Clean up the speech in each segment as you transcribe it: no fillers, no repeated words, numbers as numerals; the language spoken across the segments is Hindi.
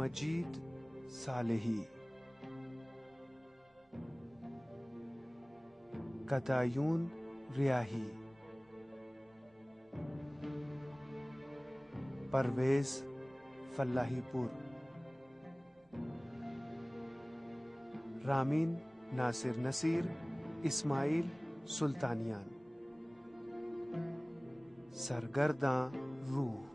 मजीद सालेही, कतायून रियाही, परवेज फल्लाहीपुर, रामीन नासिर नसीर, इस्माइल सुल्तानियान, सरगर्दां रूह।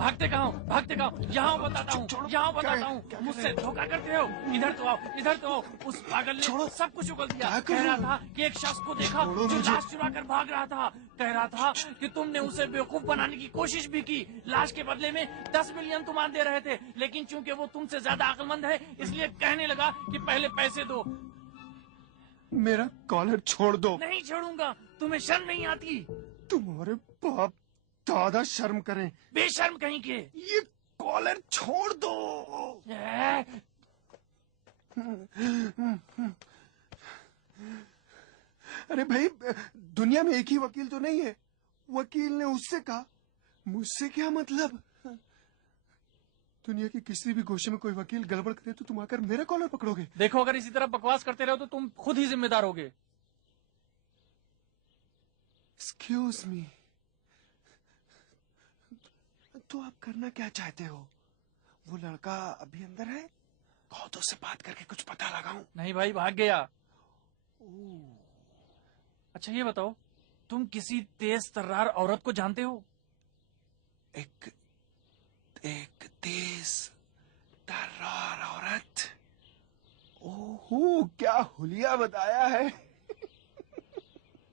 भागते कहाँ हो? भागते कहाँ हो? यहाँ बताता हूँ, यहाँ बताता हूँ। मुझसे धोखा करते हो? इधर तो आओ, इधर तो आओ। उस पागल ने सब कुछ उगल दिया। कह रहा था कि एक शख्स को देखा जो लाश चुरा कर भाग रहा था। कह रहा था कि तुमने उसे बेवकूफ बनाने की कोशिश भी की। लाश के बदले में 10 मिलियन तुम्हारे दे रहे थे, लेकिन चूंकि वो तुमसे ज्यादा अक्लमंद है, इसलिए कहने लगा कि पहले पैसे दो। मेरा कॉलर छोड़ दो। नहीं छोड़ूंगा। तुम्हें शर्म नहीं आती? तुम्हारे बाप दादा शर्म करें। बेशर्म कहीं के। ये कॉलर छोड़ दो। अरे भाई, दुनिया में एक ही वकील तो नहीं है। वकील ने उससे कहा, मुझसे क्या मतलब? दुनिया की किसी भी गोशे में कोई वकील गड़बड़ करे तो तुम आकर मेरा कॉलर पकड़ोगे? देखो, अगर इसी तरह बकवास करते रहो तो तुम खुद ही जिम्मेदार होगे। एक्सक्यूज मी, तो आप करना क्या चाहते हो? वो लड़का अभी अंदर है? कहो तो उससे बात करके कुछ पता लगाऊं। नहीं भाई, भाग गया। अच्छा ये बताओ, तुम किसी तेज तर्रार औरत को जानते हो? एक तेज तर्रार औरत? ओहो, क्या हुलिया बताया है।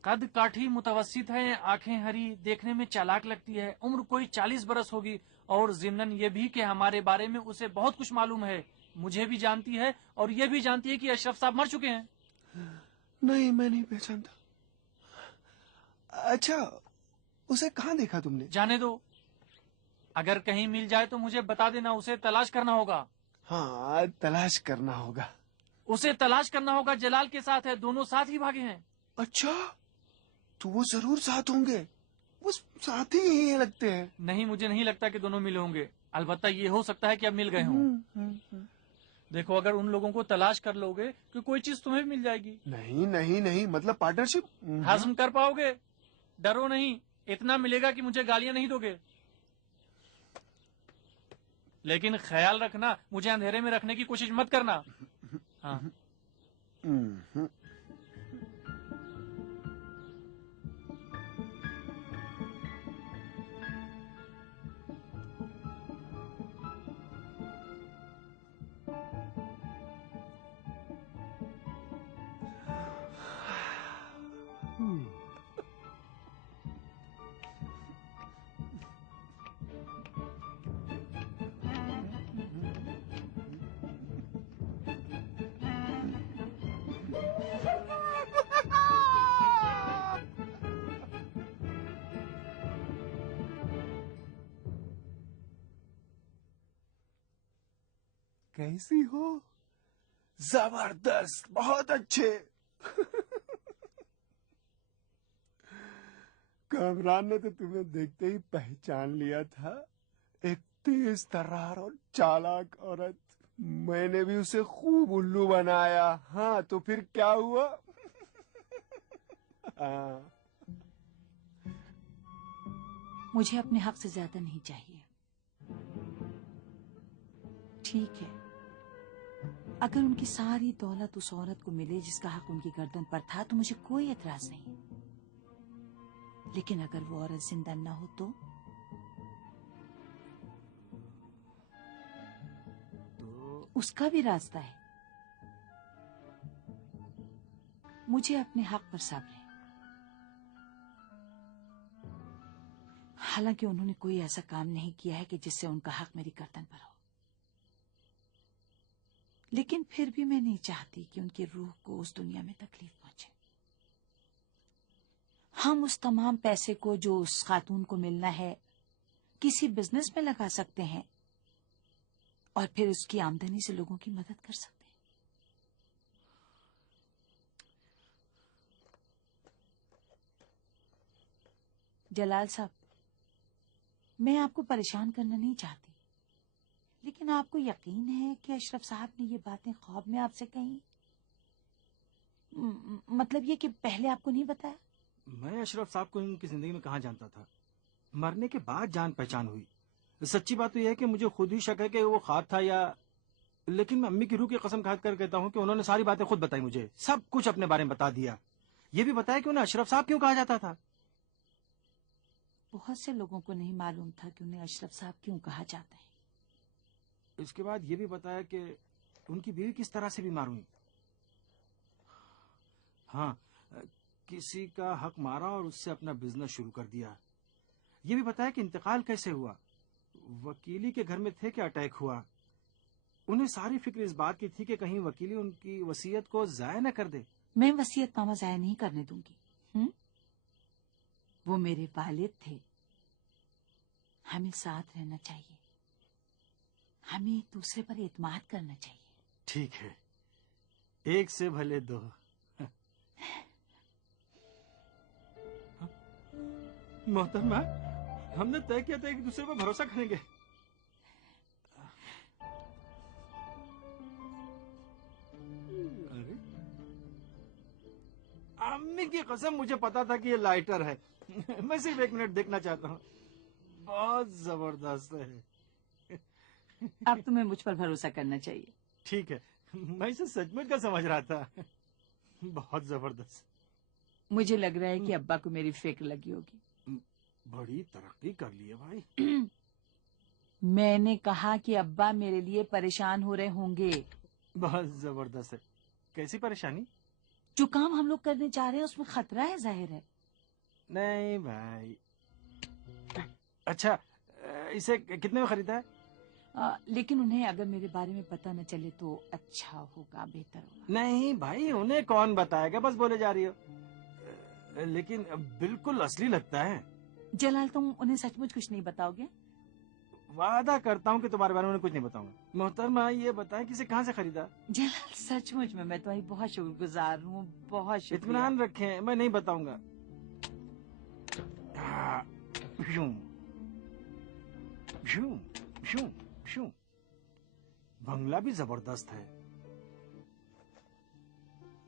कद काठी मुतवस्सित है, आंखें हरी, देखने में चालाक लगती है, उम्र कोई 40 बरस होगी, और जिमनन ये भी कि हमारे बारे में उसे बहुत कुछ मालूम है। मुझे भी जानती है और ये भी जानती है कि अशरफ साहब मर चुके हैं। नहीं, मैं नहीं पहचानता। अच्छा, उसे कहाँ देखा तुमने? जाने दो, अगर कहीं मिल जाए तो मुझे बता देना। उसे तलाश करना होगा। हाँ, तलाश करना होगा। उसे तलाश करना होगा। जलाल के साथ है, दोनों साथ ही भागे हैं। अच्छा, तो वो जरूर साथ होंगे। वो साथी ही लगते हैं। नहीं, मुझे नहीं लगता कि दोनों मिले होंगे। अलबत्ता ये हो सकता है कि अब मिल गए हों। देखो, अगर उन लोगों को तलाश कर लोगे तो कोई चीज तुम्हें भी मिल जाएगी। नहीं नहीं नहीं, मतलब पार्टनरशिप। हजम कर पाओगे? डरो नहीं, इतना मिलेगा कि मुझे गालियां नहीं दोगे। लेकिन ख्याल रखना, मुझे अंधेरे में रखने की कोशिश मत करना। हाँ। कैसी हो? जबरदस्त, बहुत अच्छे। कामरान ने तो तुम्हें देखते ही पहचान लिया था। एक तेज तर्रार और चालाक औरत। मैंने भी उसे खूब उल्लू बनाया। हाँ, तो फिर क्या हुआ? हाँ। मुझे अपने हक से ज्यादा नहीं चाहिए। ठीक है, अगर उनकी सारी दौलत उस औरत को मिले जिसका हक उनकी गर्दन पर था तो मुझे कोई एतराज नहीं। लेकिन अगर वो औरत जिंदा न हो तो उसका भी रास्ता है। मुझे अपने हक पर साबित है। हालांकि उन्होंने कोई ऐसा काम नहीं किया है कि जिससे उनका हक मेरी गर्दन पर हो, लेकिन फिर भी मैं नहीं चाहती कि उनकी रूह को उस दुनिया में तकलीफ पहुंचे। हम उस तमाम पैसे को जो उस खातून को मिलना है किसी बिजनेस में लगा सकते हैं और फिर उसकी आमदनी से लोगों की मदद कर सकते हैं। जलाल साहब, मैं आपको परेशान करना नहीं चाहती, लेकिन आपको यकीन है कि अशरफ साहब ने ये बातें ख्वाब में आपसे कही? मतलब ये कि पहले आपको नहीं बताया? मैं अशरफ साहब को उनकी जिंदगी में कहाँ जानता था। मरने के बाद जान पहचान हुई। सच्ची बात तो यह है कि मुझे खुद ही शक है कि वो ख्वाब था या, लेकिन मैं अम्मी की रूह की कसम खा कर कहता हूँ कि उन्होंने सारी बातें खुद बताई मुझे। सब कुछ अपने बारे में बता दिया। ये भी बताया कि उन्हें अशरफ साहब क्यों कहा जाता था। बहुत से लोगों को नहीं मालूम था कि उन्हें अशरफ साहब क्यों कहा जाता है। इसके बाद ये भी बताया कि उनकी बीवी किस तरह से बीमार हुई। हाँ, किसी का हक मारा और उससे अपना बिजनेस शुरू कर दिया। ये भी बताया कि इंतकाल कैसे हुआ, वकीली के घर में थे कि अटैक हुआ। उन्हें सारी फिक्र इस बात की थी कि कहीं वकीली उनकी वसीयत को जाया न कर दे। मैं वसीयतनामा जाया नहीं करने दूंगी। वो मेरे वालिद थे। हमें साथ रहना चाहिए, हमें एक दूसरे पर एतमाद करना चाहिए। ठीक है, एक से भले दो। मोहतरमा, हमने तय किया था एक दूसरे पर भरोसा करेंगे। अरे, अम्मी की कसम मुझे पता था कि ये लाइटर है। मैं सिर्फ 1 मिनट देखना चाहता हूँ। बहुत जबरदस्त है। अब तुम्हें मुझ पर भरोसा करना चाहिए। ठीक है, मैं इसे सचमुच का समझ रहा था। बहुत जबरदस्त। मुझे लग रहा है कि अब्बा को मेरी फिक्र लगी होगी। बड़ी तरक्की कर ली है भाई। मैंने कहा कि अब्बा मेरे लिए परेशान हो रहे होंगे। बहुत जबरदस्त है। कैसी परेशानी? जो काम हम लोग करने जा रहे हैं उसमें खतरा है, जाहिर है। नहीं भाई। अच्छा, इसे कितने में खरीदा है? लेकिन उन्हें अगर मेरे बारे में पता न चले तो अच्छा होगा, बेहतर होगा। नहीं भाई, उन्हें कौन बताएगा, बस बोले जा रही हो। लेकिन बिल्कुल असली लगता है। जलाल, तुम उन्हें सचमुच कुछ नहीं बताओगे? वादा करता हूँ कि तुम्हारे बारे में उन्हें कुछ नहीं बताऊंगा। मोहतरमा, ये बताएं कि इसे कहाँ से खरीदा? जलाल, सचमुच में मैं तुम्हारी बहुत शुक्रगुजार हूँ। बहुत शुक्रिया। इत्मीनान रखें, मैं नहीं बताऊंगा। शूं, शूं, शूं, शूं। बंगला भी जबरदस्त है।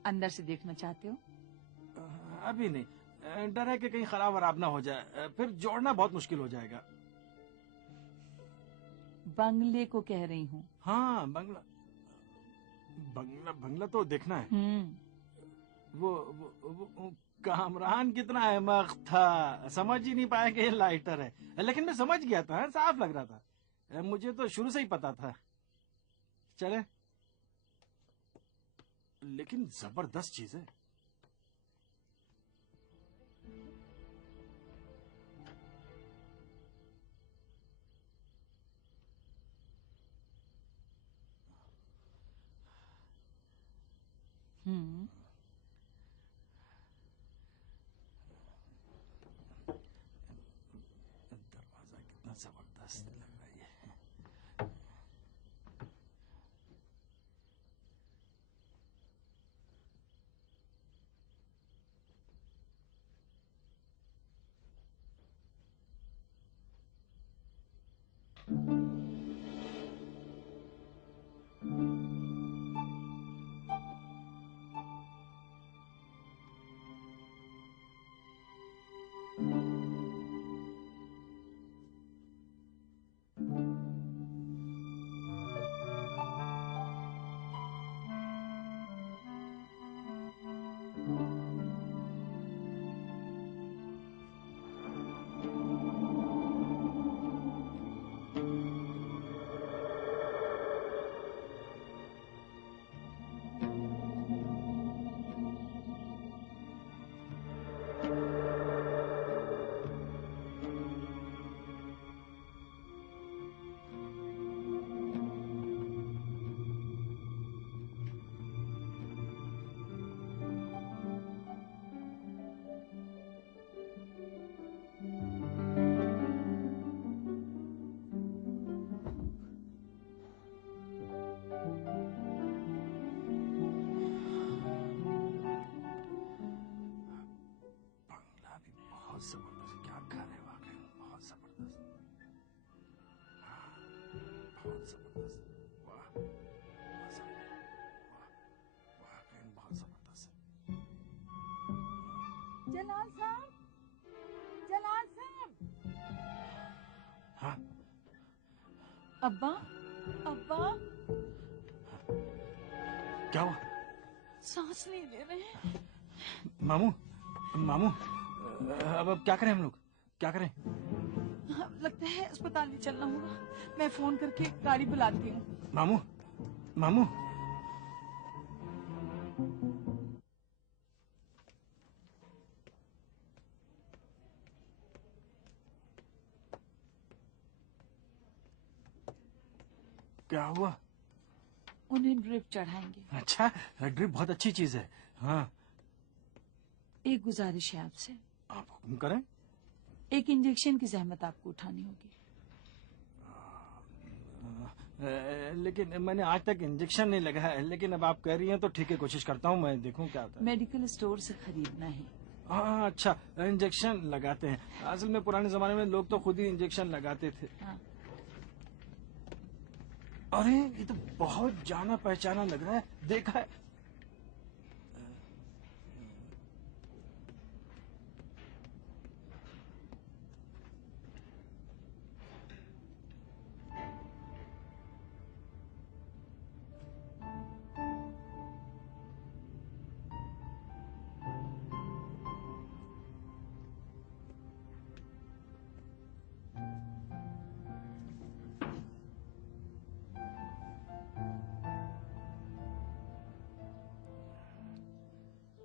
अंदर से देखना चाहते हो? अभी नहीं, डर है कि कहीं खराब वराब ना हो जाए, फिर जोड़ना बहुत मुश्किल हो जाएगा। बंगले को कह रही हूँ। हाँ, बंगला बंगला बंगला तो देखना है। वो कामरान कितना अहमक था, समझ ही नहीं पाया कि ये लाइटर है। लेकिन मैं समझ गया था, साफ लग रहा था। मुझे तो शुरू से ही पता था। चले, लेकिन जबरदस्त चीज है। दरवाजा कितना जबरदस्त लग रहा है। बहुत जबरदस्त, क्या घर है वाकई में, बहुत जबरदस्त। हाँ, बहुत जबरदस्त, वाह, मजा आ गया, वाह, वाकई में बहुत जबरदस्त है। जलाल साहब, जलाल साहब। हाँ, अब्बा, अब्बा, क्या हुआ? सांस नहीं ले रहे हैं। मामू, मामू, अब क्या करें हम लोग, क्या करें? लगता है अस्पताल में चलना होगा। मैं फोन करके गाड़ी बुलाती हूँ। मामू, मामू, क्या हुआ? उन्हें ड्रिप चढ़ाएंगे। अच्छा, ड्रिप बहुत अच्छी चीज है। हाँ, एक गुजारिश है आपसे, आप हुक्म करें। एक इंजेक्शन की जहमत आपको उठानी होगी। लेकिन मैंने आज तक इंजेक्शन नहीं लगाया है, लेकिन अब आप कह रही हैं तो ठीक है, कोशिश करता हूँ, मैं देखूँ क्या होता है। मेडिकल स्टोर से खरीदना है। हाँ, अच्छा, इंजेक्शन लगाते हैं। असल में पुराने जमाने में लोग तो खुद ही इंजेक्शन लगाते थे। हाँ। अरे, ये तो बहुत जाना पहचाना लग रहा है, देखा है।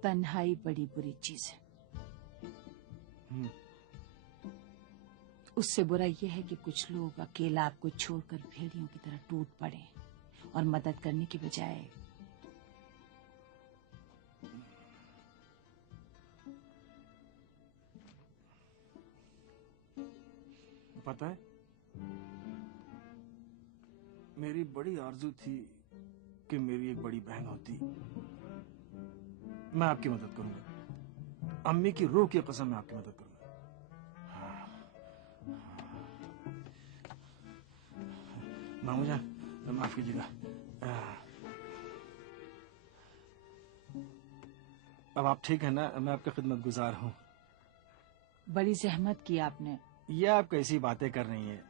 तन्हाई बड़ी बुरी चीज है। उससे बुरा यह है कि कुछ लोग अकेला आपको छोड़कर भेड़ियों की तरह टूट पड़े और मदद करने की बजाय पता है, मेरी बड़ी आरजू थी कि मेरी एक बड़ी बहन होती। मैं आपकी मदद करूंगा, अम्मी की रूह की कसम, मैं आपकी मदद करूंगा। मामू जान, माफ कीजिएगा। अब आप ठीक है ना? मैं आपका खिदमत गुजार हूँ। बड़ी जहमत की आपने। ये आप कैसी बातें कर रही हैं?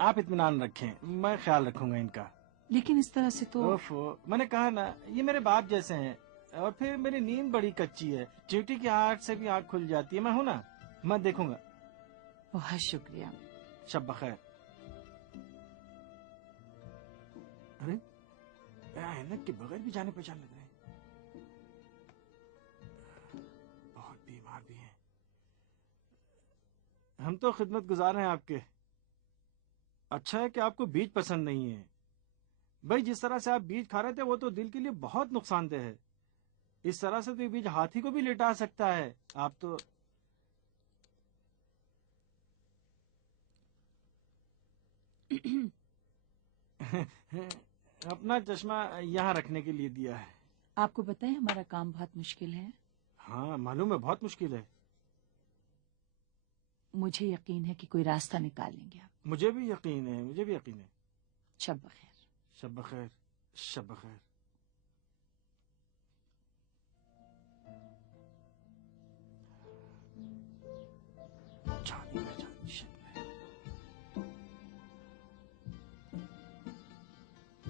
आप इत्मीनान रखें, मैं ख्याल रखूंगा इनका। लेकिन इस तरह से तो ओफो, मैंने कहा ना, ये मेरे बाप जैसे हैं। और फिर मेरी नींद बड़ी कच्ची है, चींटी की आहट से भी आँख खुल जाती है। मैं हूं ना, मैं देखूंगा। बहुत शुक्रिया। शब बखैर। अरे, ऐनक के बगैर भी जाने पहचान लग रहे हैं। बहुत बीमार भी हैं। हम तो खिदमत गुजार हैं आपके। अच्छा है कि आपको बीज पसंद नहीं है। भाई, जिस तरह से आप बीज खा रहे थे वो तो दिल के लिए बहुत नुकसानदेह है। इस तरह से तो ये बीज हाथी को भी लेटा सकता है। आप तो अपना चश्मा यहाँ रखने के लिए दिया है। आपको पता है हमारा काम बहुत मुश्किल है। हाँ, मालूम है, बहुत मुश्किल है। मुझे यकीन है कि कोई रास्ता निकालेंगे आप। मुझे भी यकीन है, मुझे भी यकीन है। शब बखैर। शब बखैर, शब बखैर। जानी पहचानी शक्ल है,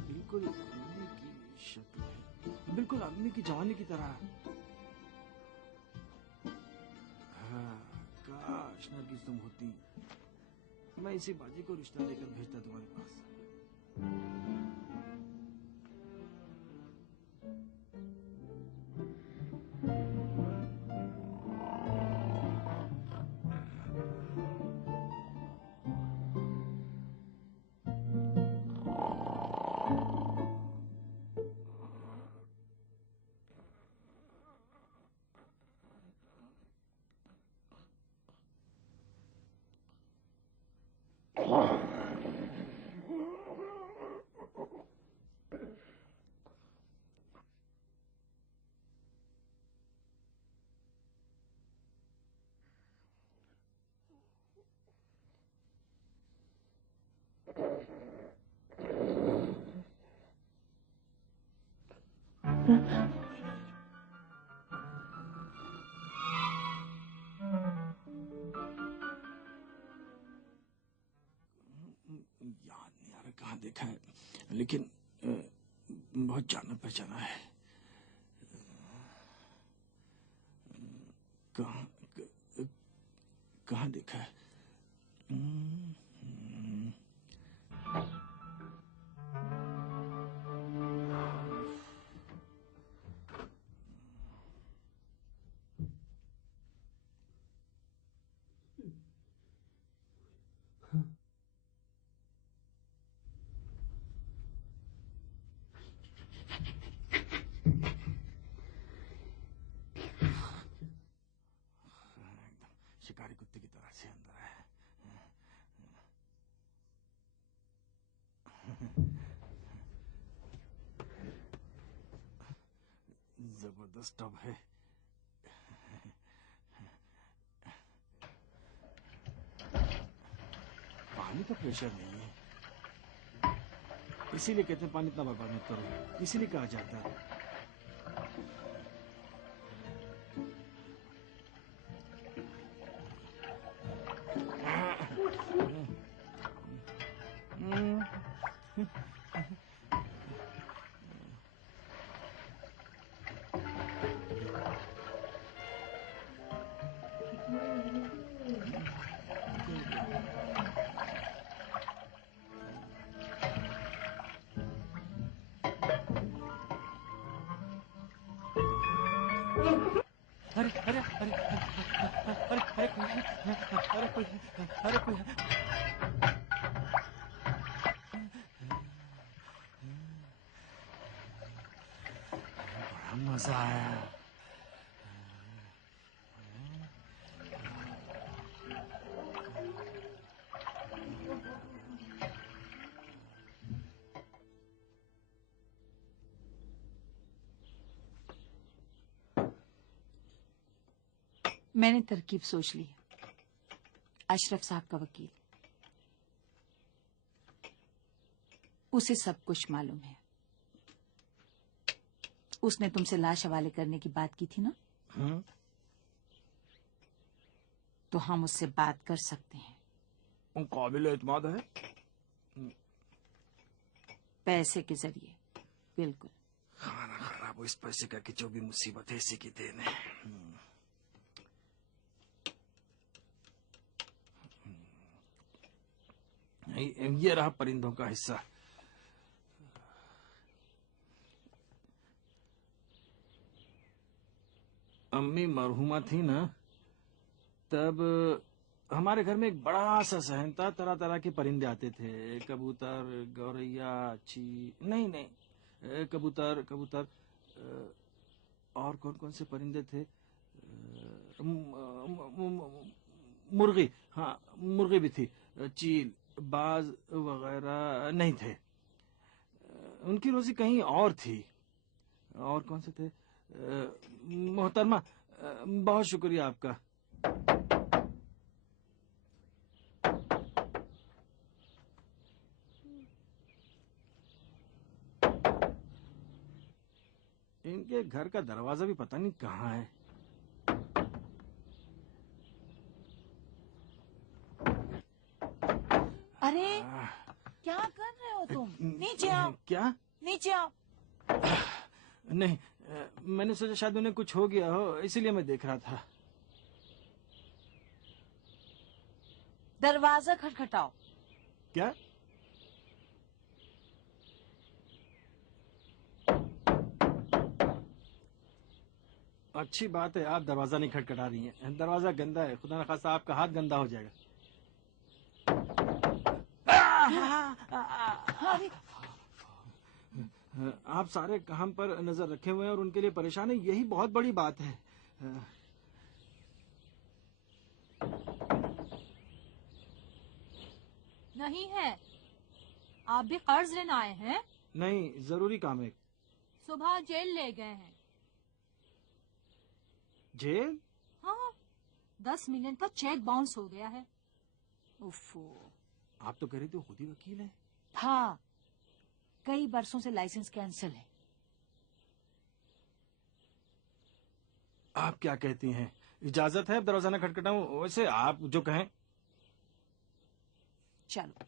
बिल्कुल अम्मी की शक्ल है, बिल्कुल अम्मी की जवानी की तरह। हाँ, काश नरगिस तुम होती, मैं इसी बाजी को रिश्ता लेकर भेजता तुम्हारे पास। याद नहीं आ रहा कहाँ देखा है, लेकिन बहुत जाना पहचाना है। कहाँ कहाँ देखा है? शिकारी कुत्ते की तरह से अंदर है। जबरदस्त टब है। पानी का प्रेशर नहीं है, इसीलिए कहते हैं पानी इतना बर्बाद मत करो, इसीलिए कहा जाता है। अरे अरे अरे अरे अरे अरे कोई अरे कोई बड़ा मजा आया। मैंने तरकीब सोच ली। अशरफ साहब का वकील, उसे सब कुछ मालूम है। उसने तुमसे लाश हवाले करने की बात की थी ना? तो हम उससे बात कर सकते हैं। काबिल एतमाद है। पैसे के जरिए। बिल्कुल। खाना खराब हो, इस पैसे का कि जो भी मुसीबत है इसी की देन है। ये रहा परिंदों का हिस्सा। अम्मी मरहुमा थी ना, तब हमारे घर में एक बड़ा सा सहन था। तरह तरह के परिंदे आते थे, कबूतर, गौरैया, नहीं नहीं, कबूतर कबूतर, और कौन कौन से परिंदे थे? मुर्गी, हाँ मुर्गी भी थी, चील, बाज वगैरह नहीं थे। उनकी रोजी कहीं और थी। और कौन से थे? मोहतरमा, बहुत शुक्रिया आपका। इनके घर का दरवाजा भी पता नहीं कहाँ है। अरे क्या कर रहे हो तुम? नीचे आओ। क्या? नीचे आओ। नहीं, मैंने सोचा शायद उन्हें कुछ हो गया हो, इसीलिए मैं देख रहा था। दरवाजा खटखटाओ। क्या? अच्छी बात है, आप दरवाजा नहीं खटखटा रही हैं। दरवाजा गंदा है, खुदा न खास्ता आपका हाथ गंदा हो जाएगा। आप सारे काम पर नजर रखे हुए हैं और उनके लिए परेशान है, यही बहुत बड़ी बात है। नहीं है। आप भी कर्ज लेना आए हैं? नहीं, जरूरी काम है। सुबह जेल ले गए हैं। जेल? हाँ, 10 मिलियन का चेक बाउंस हो गया है। उफ़ो। आप तो कह रही थी खुद ही वकील है। हाँ, कई बरसों से लाइसेंस कैंसिल है। आप क्या कहती हैं? इजाजत है दरवाजा न खटखटाऊं? वैसे आप जो कहें। चलो।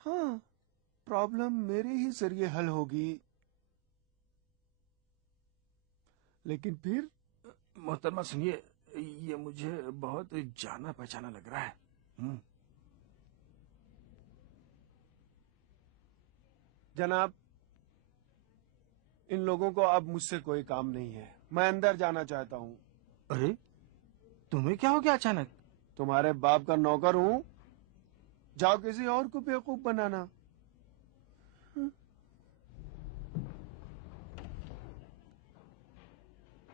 हाँ, प्रॉब्लम मेरे ही जरिए हल होगी, लेकिन फिर मोहतरमा सुनिए, ये मुझे बहुत जाना पहचाना लग रहा है। जनाब, इन लोगों को अब मुझसे कोई काम नहीं है। मैं अंदर जाना चाहता हूँ। अरे, तुम्हें क्या हो गया अचानक? तुम्हारे बाप का नौकर हूँ, जाओ किसी और को बेवकूफ बनाना।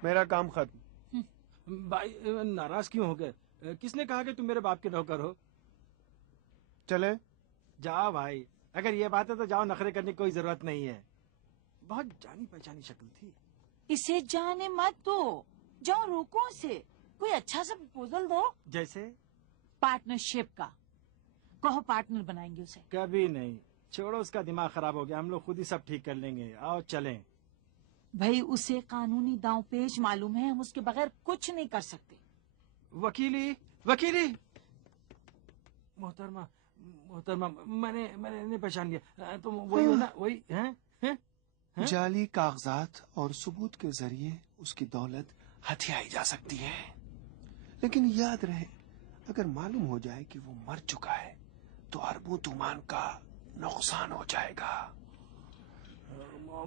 मेरा काम खत्म। भाई नाराज क्यों हो गए? किसने कहा कि तुम मेरे बाप के नौकर हो? चले? जाओ भाई, अगर ये बात है तो जाओ, नखरे करने की कोई जरूरत नहीं है। बहुत जानी पहचानी शक्ल थी। इसे जाने मत दो, जाओ रोको उसे, कोई अच्छा सा प्रपोजल दो। जैसे? पार्टनरशिप का कहो, पार्टनर बनाएंगे उसे। कभी नहीं, छोड़ो, उसका दिमाग खराब हो गया, हम लोग खुद ही सब ठीक कर लेंगे। आओ चलें। भाई उसे कानूनी दांव पेच मालूम है, हम उसके बगैर कुछ नहीं कर सकते। वकीली वकीली। मोहतरमा मोहतरमा, मैंने मैंने नहीं पहचान लिया। तुम वही हो ना? वही हैं? हैं? जाली कागजात और सबूत के जरिए उसकी दौलत हथियाई जा सकती है, लेकिन याद रहे, अगर मालूम हो जाए कि वो मर चुका है तो अरबों तुमान का नुकसान हो जाएगा।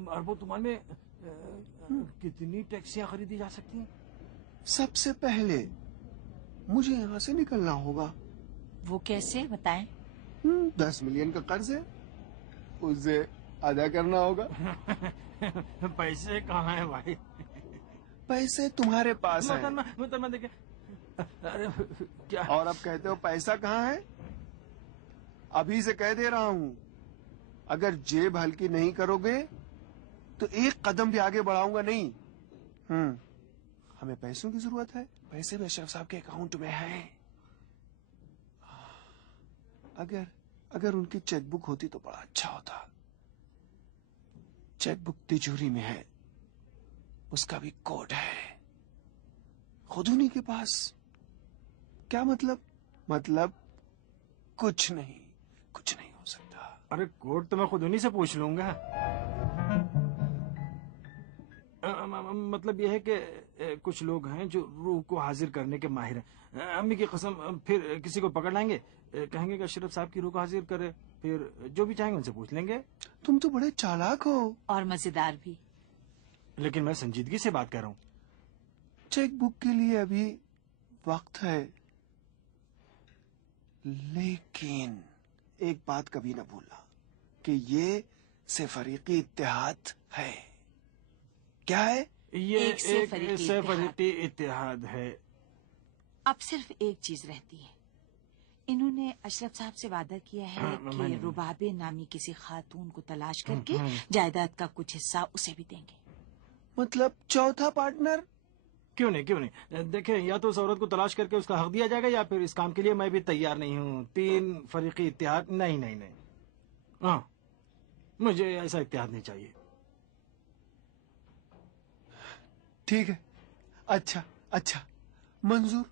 अरबों तुमान में कितनी टैक्सियां खरीदी जा सकती हैं? सबसे पहले मुझे यहाँ से निकलना होगा। वो कैसे बताएं? 10 मिलियन का कर्ज है, उसे अदा करना होगा। पैसे कहाँ हैं भाई? पैसे तुम्हारे पास हैं। मोहतरमा मोहतरमा देखिए। अरे क्या? और अब कहते हो पैसा कहाँ है? अभी से कह दे रहा हूँ, अगर जेब हल्की नहीं करोगे तो एक कदम भी आगे बढ़ाऊंगा नहीं। हमें पैसों की जरूरत है, पैसे भी अशरफ साहब के अकाउंट में हैं। अगर उनकी चेकबुक होती तो बड़ा अच्छा होता। चेकबुक तिजोरी में है, उसका भी कोड है, खुद उन्हीं के पास। क्या मतलब कुछ नहीं हो सकता। अरे कोड तो मैं खुद उन्हीं से पूछ लूंगा। मतलब यह है कि कुछ लोग हैं जो रूह को हाजिर करने के माहिर हैं। अम्मी की कसम, फिर किसी को पकड़ लाएंगे, कहेंगे कि अशरफ साहब की रूह को हाजिर करे, फिर जो भी चाहेंगे उनसे पूछ लेंगे। तुम तो बड़े चालाक हो। और मजेदार भी। लेकिन मैं संजीदगी से बात कर रहा हूँ। चेकबुक के लिए अभी वक्त है, लेकिन एक बात कभी ना भूलना कि ये सिफरीकी इत्तेहाद है। क्या है? ये एक सफरीकी इत्तेहाद है। अब सिर्फ एक चीज रहती है, इन्होंने अशरफ साहब से वादा किया है कि रुबाबे नामी किसी खातून को तलाश करके जायदाद का कुछ हिस्सा उसे भी देंगे। मतलब चौथा पार्टनर? क्यों नहीं देखें, या तो उस औरत को तलाश करके उसका हक दिया जाएगा, या फिर इस काम के लिए मैं भी तैयार नहीं हूँ। 3 फरीकी इत्तेहाद नहीं। हाँ, मुझे ऐसा इत्तेहाद नहीं चाहिए। ठीक है, अच्छा, मंजूर।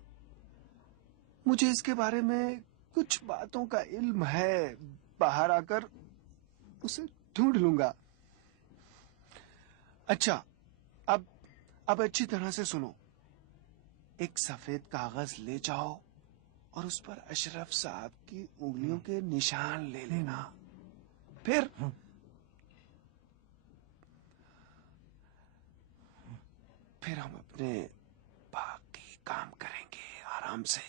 मुझे इसके बारे में कुछ बातों का इल्म है, बाहर आकर उसे ढूंढ लूंगा। अच्छा, अब अच्छी तरह से सुनो। एक सफेद कागज ले जाओ और उस पर अशरफ साहब की उंगलियों के निशान ले लेना। फिर हम अपने बाकी काम करेंगे आराम से।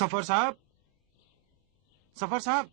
सफर साहब, सफर साहब।